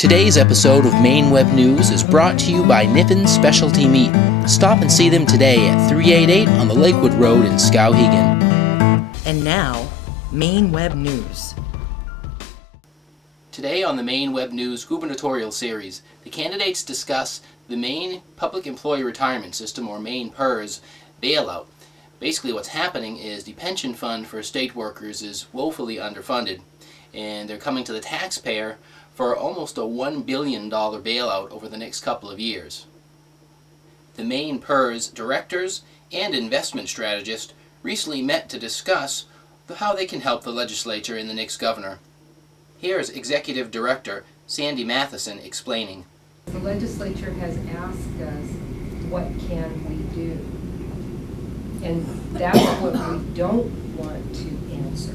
Today's episode of Maine Web News is brought to you by Nippon's Specialty Meat. Stop and see them today at 388 on the Lakewood Road in Skowhegan. And now, Maine Web News. Today on the Maine Web News gubernatorial series, the candidates discuss the Maine Public Employee Retirement System, or Maine PERS, bailout. Basically what's happening is the pension fund for state workers is woefully underfunded, and they're coming to the taxpayer for almost a $1 billion bailout over the next couple of years. The Maine PERS directors and investment strategists recently met to discuss how they can help the legislature and the next governor. Here's Executive Director Sandy Matheson explaining. The legislature has asked us, what can we do? And that's what we don't want to answer,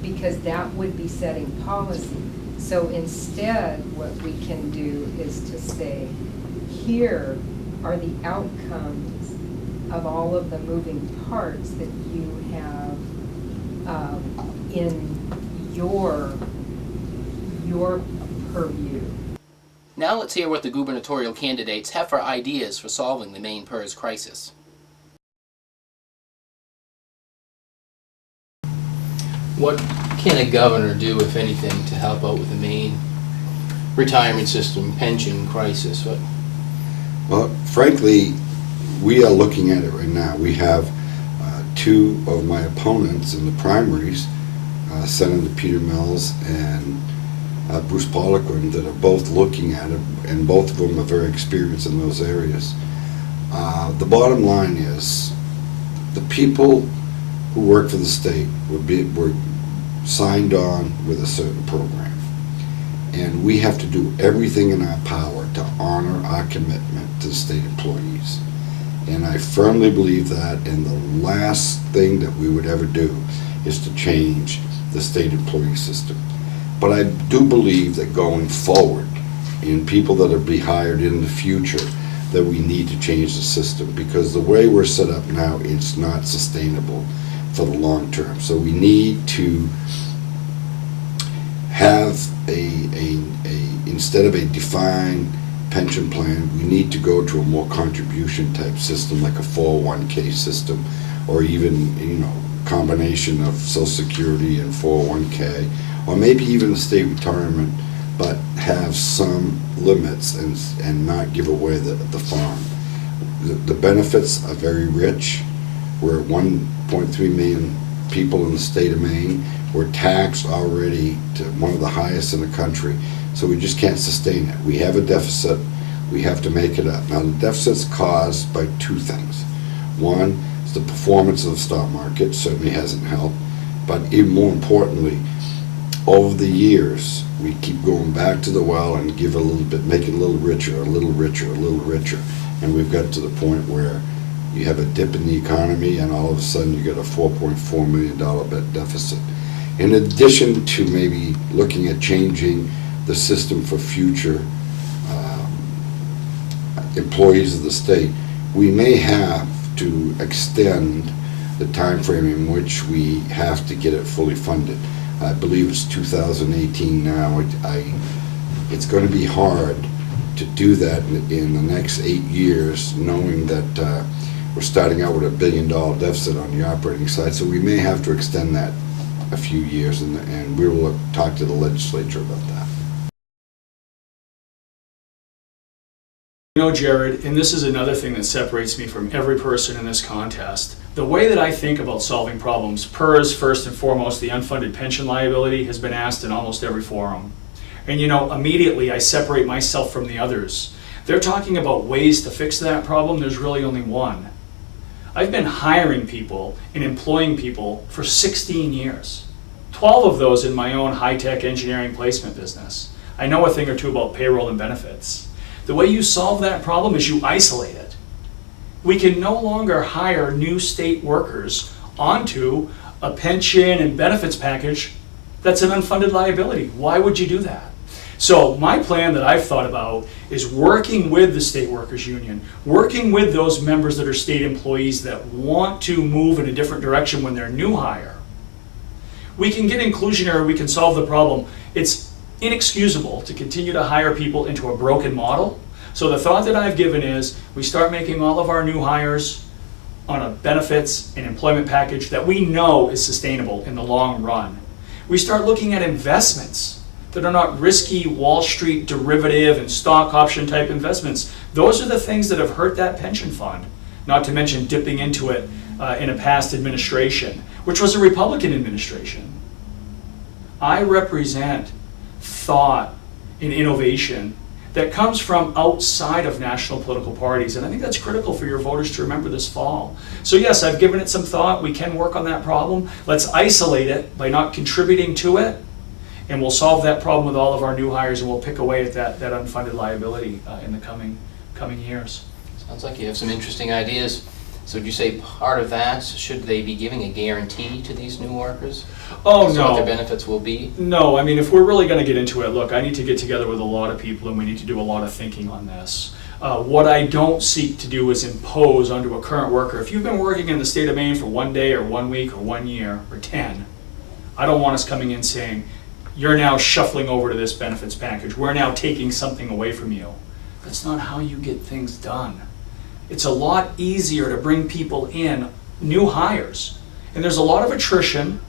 because that would be setting policy. So instead, what we can do is to say, here are the outcomes of all of the moving parts that you have in your purview. Now let's hear what the gubernatorial candidates have for ideas for solving the Maine PERS crisis. What can a governor do, if anything, to help out with the Maine retirement system pension crisis? Well, frankly, we are looking at it right now. We have two of my opponents in the primaries, Senator Peter Mills and Bruce Poliquin, that are both looking at it, and both of them are very experienced in those areas. The bottom line is, the people who work for the state were signed on with a certain program, and we have to do everything in our power to honor our commitment to the state employees. And I firmly believe that, and the last thing that we would ever do is to change the state employee system. But I do believe that going forward, in people that are be hired in the future, that we need to change the system, because the way we're set up now, it's not sustainable for the long term. So we need to have instead of a defined pension plan, we need to go to a more contribution type system, like a 401k system, or even, combination of Social Security and 401k, or maybe even a state retirement, but have some limits and not give away the farm. The benefits are very rich. We're at 1.3 million people in the state of Maine. We're taxed already to one of the highest in the country, so we just can't sustain it. We have a deficit. We have to make it up. Now, the deficit's caused by two things. One is the performance of the stock market certainly hasn't helped, but even more importantly, over the years, we keep going back to the well and give a little bit, make it a little richer, a little richer, a little richer, and we've got to the point where you have a dip in the economy, and all of a sudden you get a $4.4 million deficit. In addition to maybe looking at changing the system for future employees of the state, we may have to extend the time frame in which we have to get it fully funded. I believe it's 2018 now. It's going to be hard to do that in the next 8 years, knowing that we're starting out with $1 billion deficit on the operating side. So we may have to extend that a few years, and we will talk to the legislature about that. Jarrod, and this is another thing that separates me from every person in this contest. The way that I think about solving problems, PERS, first and foremost, the unfunded pension liability, has been asked in almost every forum. And immediately I separate myself from the others. They're talking about ways to fix that problem. There's really only one. I've been hiring people and employing people for 16 years. 12 of those in my own high-tech engineering placement business. I know a thing or two about payroll and benefits. The way you solve that problem is you isolate it. We can no longer hire new state workers onto a pension and benefits package that's an unfunded liability. Why would you do that? So my plan that I've thought about is working with the State Workers Union, working with those members that are state employees that want to move in a different direction when they're new hire. We can get inclusionary, we can solve the problem. It's inexcusable to continue to hire people into a broken model. So the thought that I've given is we start making all of our new hires on a benefits and employment package that we know is sustainable in the long run. We start looking at investments that are not risky Wall Street derivative and stock option type investments. Those are the things that have hurt that pension fund, not to mention dipping into it in a past administration, which was a Republican administration. I represent thought and innovation that comes from outside of national political parties, and I think that's critical for your voters to remember this fall. So yes, I've given it some thought. We can work on that problem. Let's isolate it by not contributing to it, and we'll solve that problem with all of our new hires, and we'll pick away at that unfunded liability in the coming years. Sounds like you have some interesting ideas. So would you say part of that, should they be giving a guarantee to these new workers? Oh, As to what no. their benefits will be? No, I mean, if we're really going to get into it, look, I need to get together with a lot of people and we need to do a lot of thinking on this. What I don't seek to do is impose onto a current worker. If you've been working in the state of Maine for 1 day or 1 week or 1 year or 10, I don't want us coming in saying, you're now shuffling over to this benefits package. We're now taking something away from you. That's not how you get things done. It's a lot easier to bring people in, new hires. And there's a lot of attrition,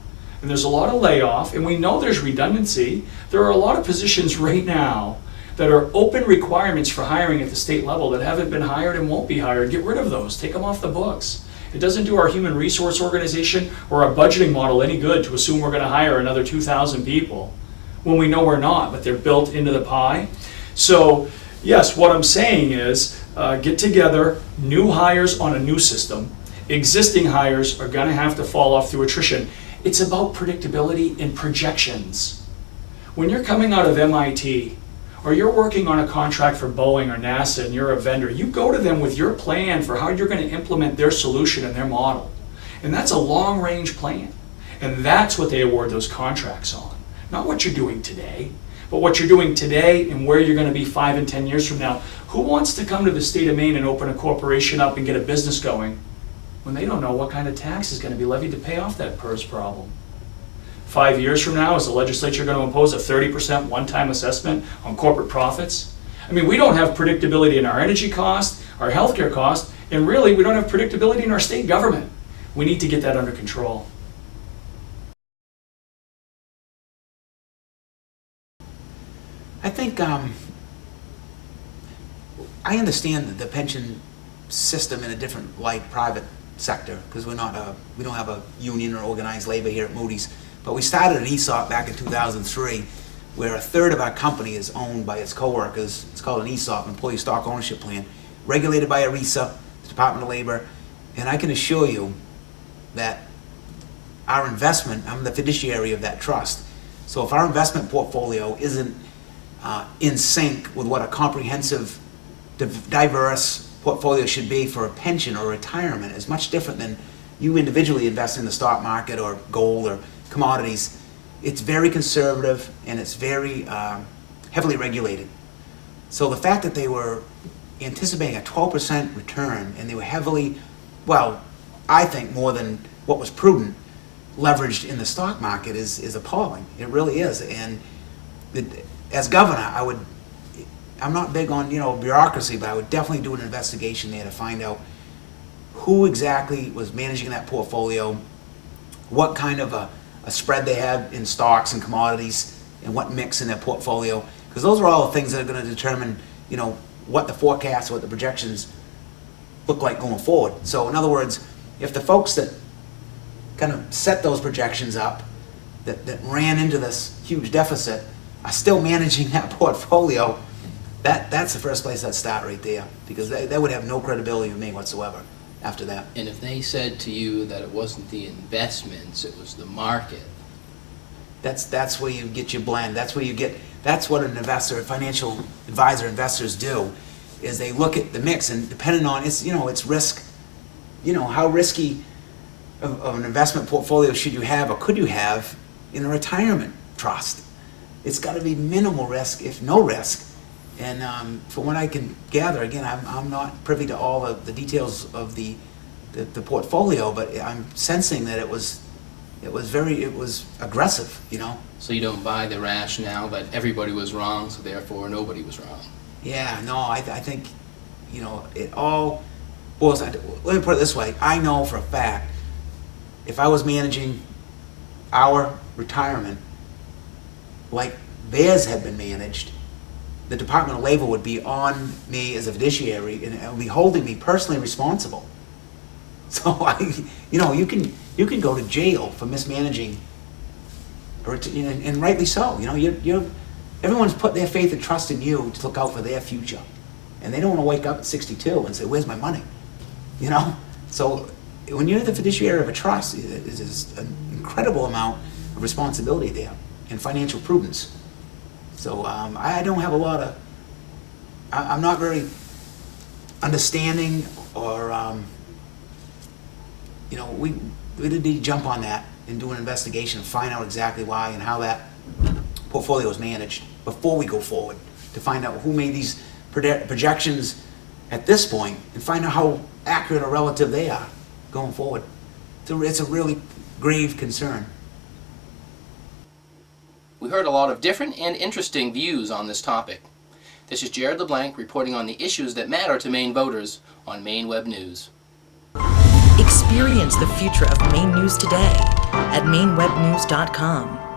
and there's a lot of layoff, and we know there's redundancy. There are a lot of positions right now that are open requirements for hiring at the state level that haven't been hired and won't be hired. Get rid of those, take them off the books. It doesn't do our human resource organization or our budgeting model any good to assume we're gonna hire another 2,000 people when we know we're not, but they're built into the pie. So yes, what I'm saying is, get together, new hires on a new system. Existing hires are gonna have to fall off through attrition. It's about predictability and projections. When you're coming out of MIT, or you're working on a contract for Boeing or NASA and you're a vendor, you go to them with your plan for how you're gonna implement their solution and their model. And that's a long-range plan. And that's what they award those contracts on. Not what you're doing today, but what you're doing today and where you're going to be 5 and 10 years from now. Who wants to come to the state of Maine and open a corporation up and get a business going when they don't know what kind of tax is going to be levied to pay off that PERS problem? 5 years from now, is the legislature going to impose a 30% one-time assessment on corporate profits? I mean, we don't have predictability in our energy cost, our healthcare cost, and really we don't have predictability in our state government. We need to get that under control. I think I understand the pension system in a different light, private sector, because we don't have a union or organized labor here at Moody's. But we started an ESOP back in 2003, where a third of our company is owned by its coworkers. It's called an ESOP, Employee Stock Ownership Plan, regulated by ERISA, the Department of Labor. And I can assure you that our investment, I'm the fiduciary of that trust. So if our investment portfolio isn't in sync with what a comprehensive, diverse portfolio should be for a pension or retirement, is much different than you individually invest in the stock market or gold or commodities. It's very conservative and it's very heavily regulated. So the fact that they were anticipating a 12% return and they were heavily, well, I think more than what was prudent, leveraged in the stock market is appalling. It really is. And as governor, I'm not big on, bureaucracy, but I would definitely do an investigation there to find out who exactly was managing that portfolio, what kind of a spread they had in stocks and commodities, and what mix in their portfolio. Because those are all the things that are going to determine, what the forecasts, what the projections look like going forward. So in other words, if the folks that kind of set those projections up, that ran into this huge deficit, are still managing that portfolio, that's the first place I'd start right there, because they would have no credibility with me whatsoever after that. And if they said to you that it wasn't the investments, it was the market. That's where you get your blend. That's what an investor, a financial advisor, investors do, is they look at the mix, and depending on it's risk, how risky of an investment portfolio should you have or could you have in a retirement trust? It's got to be minimal risk, if no risk. And from what I can gather, again, I'm not privy to all of the details of the portfolio, but I'm sensing that it was it was aggressive, you know? So you don't buy the rationale that everybody was wrong, so therefore nobody was wrong. Yeah, no, I think, you know, it all boils down to, let me put it this way, I know for a fact, if I was managing our retirement like theirs had been managed, the Department of Labor would be on me as a fiduciary and it would be holding me personally responsible. So you know, you can go to jail for mismanaging, and rightly so. You know, everyone's put their faith and trust in you to look out for their future, and they don't want to wake up at 62 and say, "Where's my money?" You know. So when you're the fiduciary of a trust, there's an incredible amount of responsibility there and financial prudence. So I don't have a lot of. I'm not very understanding or. You know, we need to jump on that and do an investigation and find out exactly why and how that portfolio is managed before we go forward, to find out who made these projections at this point and find out how accurate or relative they are going forward. It's a really grave concern. We heard a lot of different and interesting views on this topic. This is Jarrod LeBlanc reporting on the issues that matter to Maine voters on Maine Web News. Experience the future of Maine News today at mainewebnews.com.